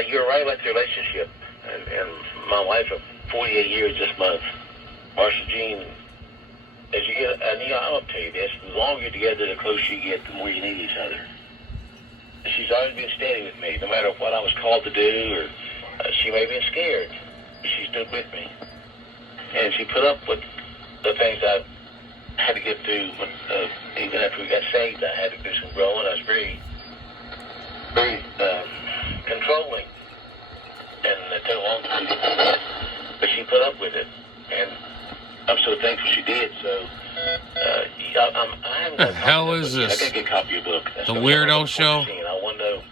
you're right about the relationship. And my wife of 48 years this month, Marcia Jean, as you get, and I'll tell you this, the longer you're together, the closer you get, the more you need each other. And she's always been steady with me, no matter what I was called to do, or she may have been scared, but she stood with me. And she put up with the things I had to get through. Even after we got saved, I had to do some growing. I was very controlling, and it took a long time to do that. But she put up with it, and I'm so thankful she did. So, the hell is this? I gotta get a copy of your book. The Weirdo Show? I want to know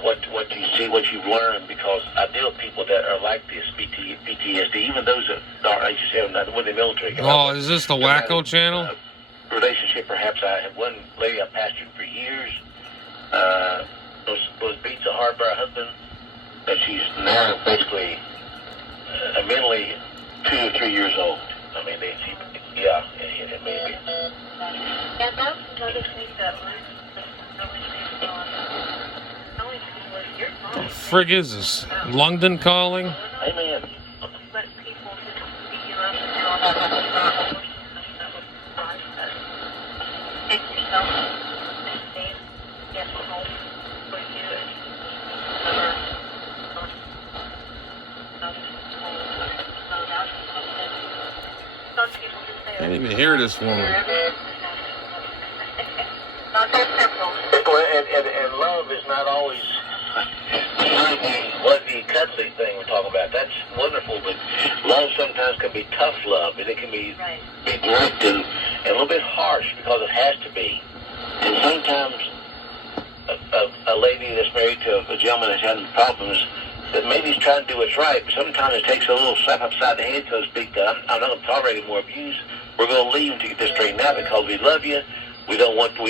what you see, what you've learned, because I deal with people that are like this, PTSD, even those that are, as you said, not with the military. Oh, is this the Wacko channel? Relationship, perhaps. I had one lady I pastored for years, was beat so hard by her husband that she's now basically mentally 2 or 3 years old. I mean, it may be. And that's another thing that really based on knowing people is your The mom. frig is this? London calling? Amen. Let people who beat you up and do all that stuff take yourself and stay, get home for you and some people just say, I didn't even hear this woman. not that simple. And love is not always the cuddly thing we're talking about. That's wonderful, but love sometimes can be tough love, and it can be direct and a little bit harsh because it has to be. And sometimes a lady that's married to a gentleman that's having problems, that maybe he's trying to do what's right, but sometimes it takes a little slap upside the head, so to speak, that I'm not going to tolerate more abuse. We're going to leave to get this straightened out because we love you. We don't want you,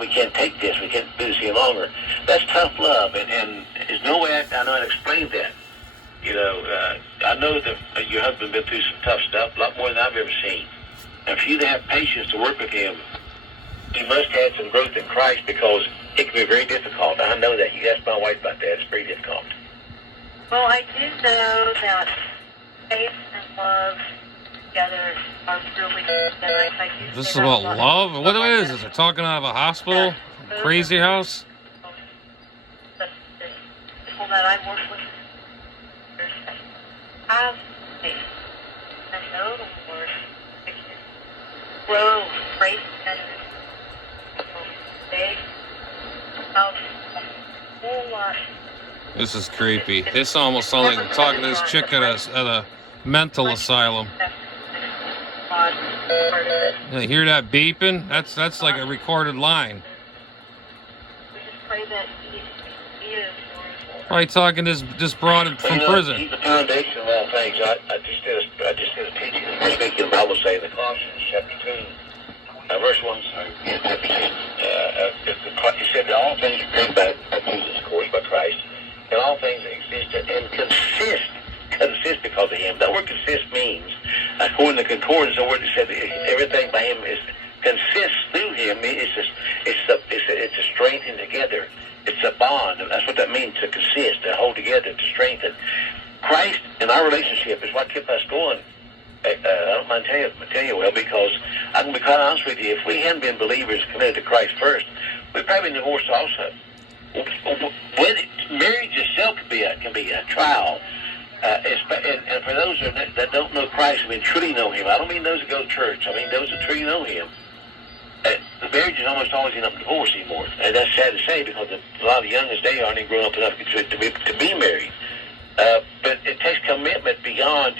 we can't take this. We can't do this any longer. That's tough love, and there's no way I know how to explain that. I know that your husband been through some tough stuff, a lot more than I've ever seen. And for you to have patience to work with him, you must have had some growth in Christ, because it can be very difficult. I know that. You asked my wife about that. It's very difficult. Well, I do know that faith and love together are really good. And I do This is say that about a lot. love? What is this? They're talking out of a hospital? Crazy house? The people that I work with have faith and know the Lord. They can grow, praise and they have a whole lot. This is creepy. This almost sounds like I'm talking to this chick at a mental asylum. You hear that beeping? That's like a recorded line. We just pray that he is wonderful. Probably talking this broad from prison. He's the foundation of all things. I just did a teaching in speaking. The Bible say in the Colossians chapter 2, verse 1. Sorry, chapter 2. He said that all things are created by Jesus, of course, by Christ, and all things exist and consist because of Him. That word consist means, according to concordance, the word that said everything by Him is consists through Him. It's a strengthen together. It's a bond, and that's what that means, to consist, to hold together, to strengthen. Christ and our relationship is what kept us going. I don't mind telling you well, because I can be quite honest with you, if we hadn't been believers committed to Christ first, we'd probably been divorced also. Marriage itself can be a trial. And for those that don't know Christ, I mean, truly know Him. I don't mean those that go to church. I mean those that truly know Him. The marriage is almost always end up in divorce anymore. And that's sad to say, because a lot of the young as they aren't even grown up enough to be married. But it takes commitment beyond